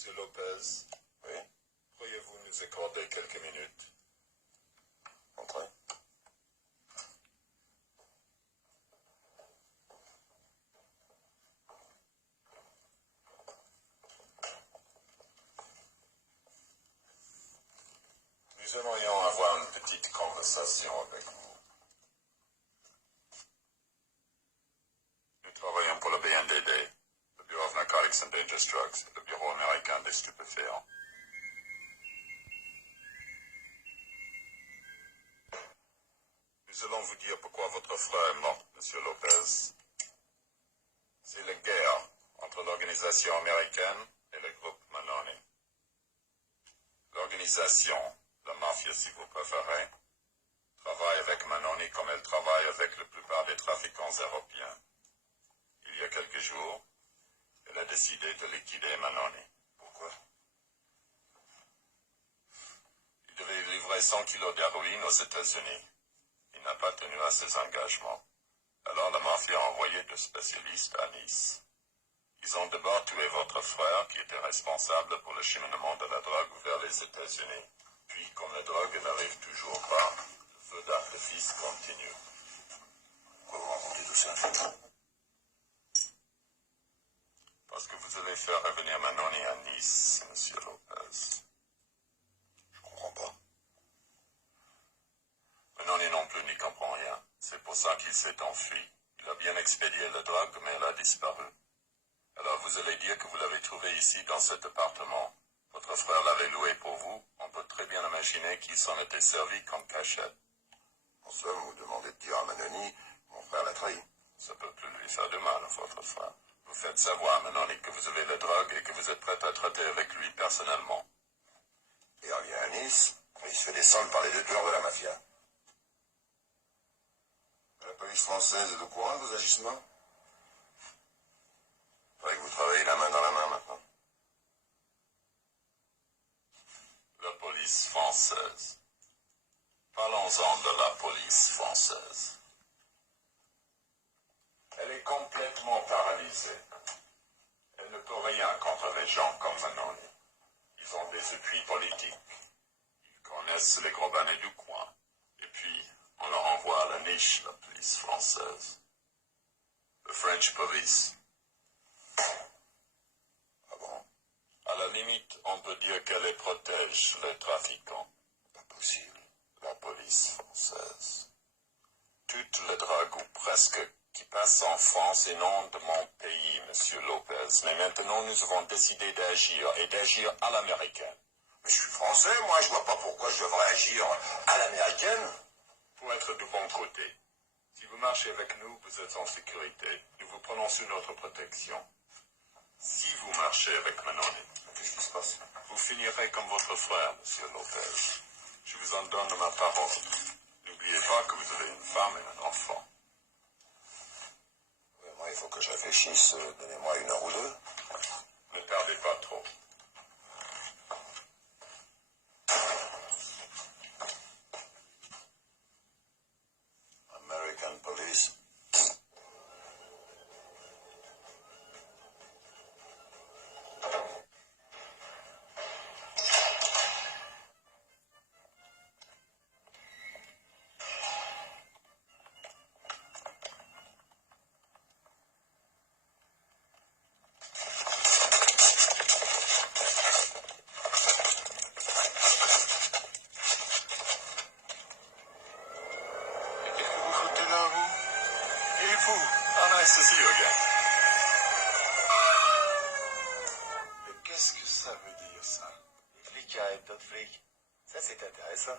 Monsieur Lopez, Oui, pourriez-vous nous accorder quelques minutes? entrez. Nous aimerions avoir une petite conversation avec vous. Nous travaillons pour le BNDD, le Bureau of Narcotics and Dangerous Drugs, le Bureau américain des stupéfiants. Nous allons vous dire pourquoi votre frère est mort, Monsieur Lopez. C'est la guerre entre l'organisation américaine et le groupe Manoni. L'organisation, la mafia si vous préférez, travaille avec Manoni comme elle travaille avec la plupart des trafiquants européens. Il y a quelques jours, elle a décidé de liquider Manoni. Pourquoi? Il devait livrer 100 kilos d'héroïne aux États-Unis. Il n'a pas tenu à ses engagements. Alors la mafia a envoyé deux spécialistes à Nice. Ils ont d'abord tué votre frère qui était responsable pour le cheminement de la drogue vers les États-Unis. Puis, comme la drogue n'arrive toujours pas, le feu d'artifice continue. Pourquoi vous racontez tout ça? Parce que vous allez faire revenir Manoni à Nice, Monsieur Lopez. Je comprends pas. Manoni non plus n'y comprend rien. C'est pour ça qu'il s'est enfui. Il a bien expédié la drogue, mais elle a disparu. Alors vous allez dire que vous l'avez trouvé ici dans cet appartement. Votre frère l'avait loué pour vous. On peut très bien imaginer qu'il s'en était servi comme cachette. En somme, vous demandez de dire à Manoni, mon frère l'a trahi. Ça peut plus lui faire de mal, votre frère. Vous faites savoir à Manoni que vous avez la drogue et que vous êtes prêt à traiter avec lui personnellement. Il revient à Nice, et il se fait descendre par les deux tueurs de la mafia. La police française est au courant de vos agissements? Faudrait que vous travaillez la main dans la main maintenant. La police française. Parlons-en de la police française. Elle est complètement paralysée. Elle ne peut rien contre les gens comme Manoni. Ils ont des appuis politiques. Ils connaissent les gros bannets du coin. Et puis, on leur envoie à la niche, la police française. The French Police. Ah bon? À la limite, on peut dire qu'elle les protège, les trafiquants. Pas possible. La police française. Toute la drogue, ou presque, qui passe en France inonde mon pays, Monsieur Lopez. Mais maintenant, nous avons décidé d'agir, et d'agir à l'américaine. Mais je suis français, moi, je vois pas pourquoi je devrais agir à l'américaine. Pour être du bon côté. Si vous marchez avec nous, vous êtes en sécurité. Nous vous prenons sous notre protection. Si vous marchez avec Manoni, Qu'est-ce qui se passe? vous finirez comme votre frère, Monsieur Lopez. Je vous en donne ma parole. N'oubliez pas que vous avez une femme et un enfant. Ouais, moi, il faut que je réfléchisse. Donnez-moi une heure ou deux. Ne perdez pas trop. American Police. Qu'est-ce que vous foutez là, vous? Et vous? Ah, nice to see you again. Mais qu'est-ce que ça veut dire, ça? Les flics qui arrêtent d'autres flics. Ça, c'est intéressant.